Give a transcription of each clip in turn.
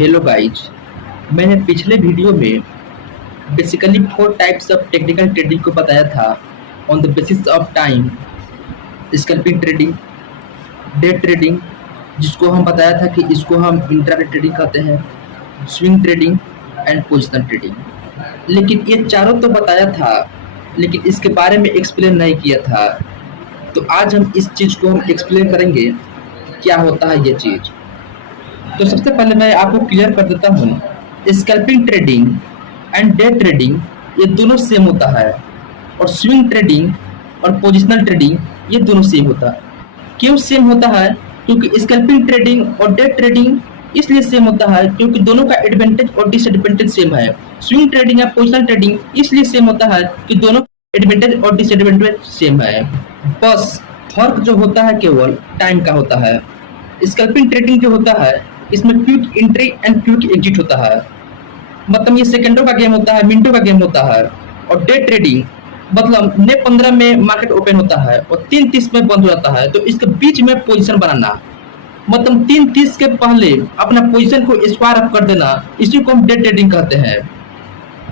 Hello guys. मैंने पिछले video में basically 4 types of technical trading को बताया था on the basis of time. Scalping trading, day trading, जिसको हम बताया था कि इसको हम इंट्राडे ट्रेडिंग कहते हैं, swing trading and positional trading. लेकिन ये चारों तो बताया था, लेकिन इसके बारे में एक्सप्लेन नहीं किया था। तो आज हम इस चीज़ को हम एक्सप्लेन करेंगे क्या होता है ये चीज़। तो सबसे पहले मैं आपको क्लियर कर देता हूँ, scalping trading and day trading ये दोनों सेम होता है, और स्विंग ट्रेडिंग और पोजिशनल ट्रेडिंग ये दोनों सेम होता है। क्यों सेम होता है? क्योंकि स्कैल्पिंग ट्रेडिंग और डे ट्रेडिंग इसलिए सेम होता है क्योंकि दोनों का एडवांटेज और डिसएडवांटेज सेम है। स्विंग ट्रेडिंग या पोजिशनल ट्रेडिंग इसलिए सेम होता है कि दोनों एडवांटेज और डिसएडवांटेज सेम है। बस फर्क जो होता है केवल टाइम का होता है। स्कैल्पिंग ट्रेडिंग जो होता है इसमें quick entry and quick exit होता है, मतलब ये सेकंडों का गेम होता है, मिनटों का गेम होता है। और डे ट्रेडिंग मतलब 9:15 में मार्केट ओपन होता है और 3:30 में बंद हो जाता है, तो इसके बीच में पोजीशन बनाना, मतलब 3:30 के पहले अपना पोजीशन को स्क्वायर अप कर देना, इसी को हम डे ट्रेडिंग कहते हैं।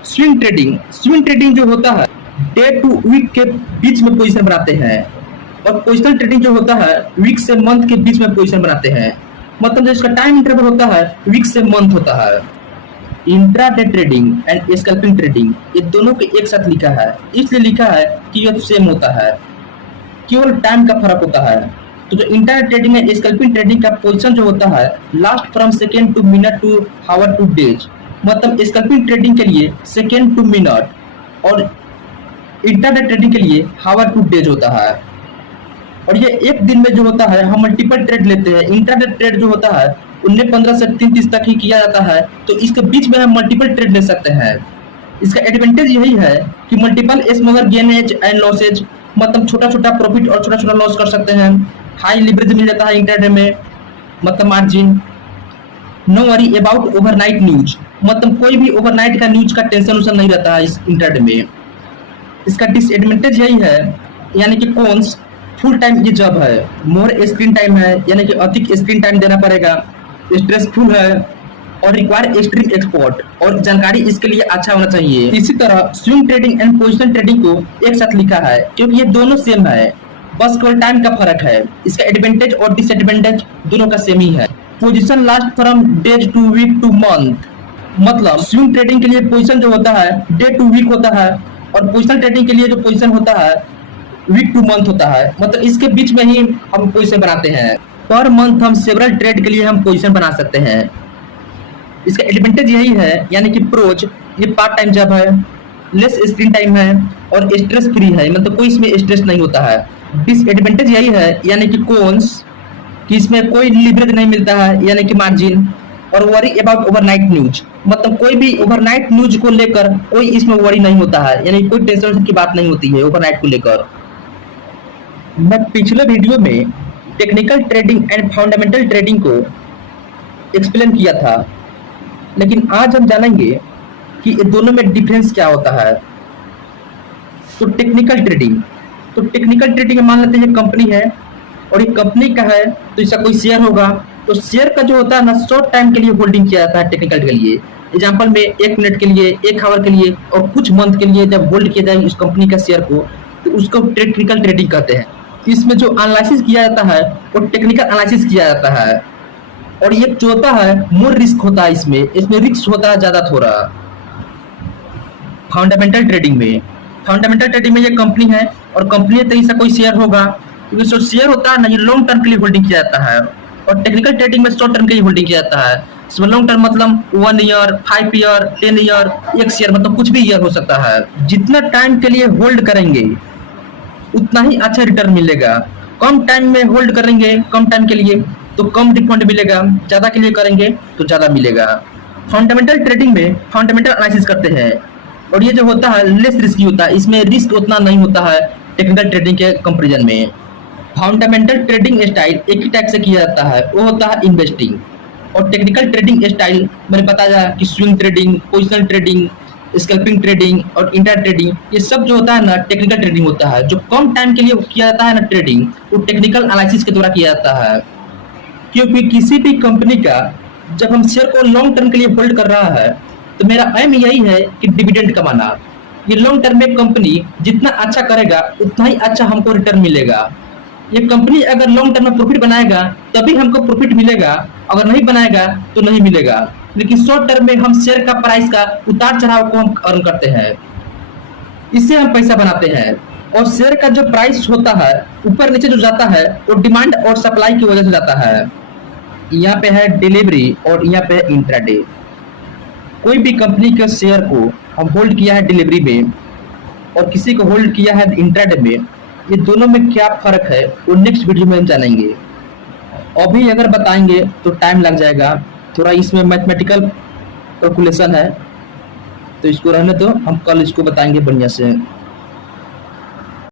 स्विंग ट्रेडिंग जो होता है डे टू वीक के बीच में पोजीशन बनाते हैं, और पोजिशनल ट्रेडिंग जो होता है वीक से मंथ के बीच में पोजीशन बनाते हैं, मतलब जो इसका टाइम इंटरवल होता है वीक से मंथ होता है। Intraday trading and scalping trading ये दोनों को एक साथ लिखा है, इसलिए लिखा है कि ये सेम होता है, केवल टाइम का फर्क होता है। तो जो intraday trading and scalping trading का पोजीशन जो होता है last from second to minute to hour to days, मतलब स्कैल्पिंग ट्रेडिंग के लिए सेकेंड टू मिनट और इंट्राडे ट्रेडिंग के लिए आवर टू डेज होता है। और ये एक दिन में जो होता है हम मल्टीपल ट्रेड लेते हैं। इंट्राडे ट्रेड जो होता है 19:15 से 3:30 तक ही किया जाता है, तो इसके बीच में हम मल्टीपल ट्रेड ले सकते हैं। इसका एडवांटेज यही है कि मल्टीपल स्मॉलर गेनेज एंड लॉसेज, मतलब छोटा छोटा प्रॉफिट और छोटा छोटा लॉस कर सकते हैं। हाई लिवरेज मिल जाता है इंट्राडे में, मतलब margin. No worry about overnight news, मतलब कोई भी ओवरनाइट का न्यूज का टेंशन नहीं रहता है इस इंट्राडे में। इसका डिसएडवांटेज यही है, यानी कि कॉन्स, फुल टाइम ये जॉब है, मोर स्क्रीन टाइम है, यानी कि अधिक स्क्रीन टाइम देना पड़ेगा, स्ट्रेसफुल है और रिक्वायर एक्सट्रीम एक्सपोर्ट, और जानकारी इसके लिए अच्छा होना चाहिए। इसी तरह swing trading and positional trading को एक साथ लिखा है क्योंकि ये दोनों सेम है, बस केवल टाइम का फर्क है। इसका एडवांटेज और डिसएडवांटेज दोनों का सेम ही है। Position last from days to week to month, मतलब स्विंग ट्रेडिंग के लिए पोजिशन जो होता है डे टू वीक होता है, और पोजिशनल ट्रेडिंग के लिए जो पोजिशन होता है वीक टू मंथ होता है, मतलब इसके बीच में ही हम पोजीशन बनाते हैं। पर मंथ हम सेवरल ट्रेड के लिए हम पोजीशन बना सकते हैं। इसका एडवांटेज यही है, यानी कि प्रोज ये पार्ट टाइम जॉब है, लेस स्क्रीन टाइम है और स्ट्रेस फ्री है, मतलब कोई इसमें स्ट्रेस नहीं होता है। डिसएडवांटेज यही है, यानी कि कॉन्स, कि इसमें कोई लिवरेज नहीं मिलता है, यानी कि मार्जिन, और वरी अबाउट ओवरनाइट न्यूज, मतलब कोई भी ओवरनाइट न्यूज को लेकर कोई इसमें वरी नहीं होता है, यानी कोई टेंशन की बात नहीं होती है ओवरनाइट को लेकर। मैं पिछले वीडियो में technical trading and fundamental trading को एक्सप्लेन किया था, लेकिन आज हम जानेंगे कि ये दोनों में डिफरेंस क्या होता है। तो टेक्निकल ट्रेडिंग मान लेते हैं ये कंपनी है, और ये कंपनी का है तो इसका कोई शेयर होगा, तो शेयर का जो होता है ना शॉर्ट टाइम के लिए होल्डिंग किया जाता है टेक्निकल के लिए। एग्जाम्पल में 1 मिनट के लिए, 1 आवर के लिए और कुछ मंथ के लिए जब होल्ड किया जाए इस कंपनी का शेयर को, तो उसको टेक्निकल ट्रेडिंग कहते हैं। इसमें जो एनालिसिस किया जाता है वो टेक्निकल एनालिसिस किया जाता है, और ये जो होता है मोर रिस्क होता है, इसमें रिस्क होता है ज्यादा थोड़ा। फंडामेंटल ट्रेडिंग में ये कंपनी है और कंपनी तो इसका कोई शेयर होगा, क्योंकि जो शेयर होता है ना ये लॉन्ग टर्म के लिए होल्डिंग किया जाता है, और टेक्निकल ट्रेडिंग में शॉर्ट टर्म के लिए होल्डिंग किया जाता है। इसमें लॉन्ग टर्म मतलब 1 ईयर, 5 ईयर, 10 ईयर, 1 ईयर, मतलब कुछ भी ईयर हो सकता है। जितना टाइम के लिए होल्ड करेंगे उतना ही अच्छा रिटर्न मिलेगा। कम टाइम में होल्ड करेंगे, कम टाइम के लिए, तो कम रिफंड मिलेगा, ज्यादा के लिए करेंगे तो ज्यादा मिलेगा। फंडामेंटल ट्रेडिंग में फंडामेंटल एनालिसिस करते हैं, और ये जो होता है लेस रिस्की होता है, इसमें रिस्क उतना नहीं होता है टेक्निकल ट्रेडिंग के कंपैरिजन में। फंडामेंटल ट्रेडिंग स्टाइल एक ही टाइप से किया जाता है, वो होता है इन्वेस्टिंग। और टेक्निकल ट्रेडिंग स्टाइल मैंने बताया कि swing trading, positional trading, scalping trading और इंटर ट्रेडिंग, ये सब जो होता है ना टेक्निकल ट्रेडिंग होता है। जो कम टाइम के लिए किया जाता है ना ट्रेडिंग, वो टेक्निकल एनालिसिस के द्वारा किया जाता है। क्योंकि किसी भी कंपनी का जब हम शेयर को लॉन्ग टर्म के लिए होल्ड कर रहा है तो मेरा एम यही है कि डिविडेंड कमाना। ये लॉन्ग टर्म में कंपनी जितना अच्छा करेगा उतना ही अच्छा हमको रिटर्न मिलेगा। ये कंपनी अगर लॉन्ग टर्म में प्रॉफिट बनाएगा तभी हमको प्रॉफिट मिलेगा, अगर नहीं बनाएगा तो नहीं मिलेगा। लेकिन शॉर्ट टर्म में हम शेयर का प्राइस का उतार चढ़ाव को हम अर्न करते हैं, इससे हम पैसा बनाते हैं। और शेयर का जो प्राइस होता है ऊपर नीचे जो जाता है वो डिमांड और सप्लाई की वजह से जाता है। यहाँ पे है डिलीवरी और यहाँ पे है इंट्राडे। कोई भी कंपनी के शेयर को हम होल्ड किया है डिलीवरी में और किसी को होल्ड किया है इंट्राडे में, ये दोनों में क्या फर्क है वो नेक्स्ट वीडियो में हम जानेंगे। अभी अगर बताएंगे तो टाइम लग जाएगा, थोड़ा इसमें मैथमेटिकल कैलकुलेशन है, तो इसको रहने दो, हम कल इसको बताएंगे बढ़िया से।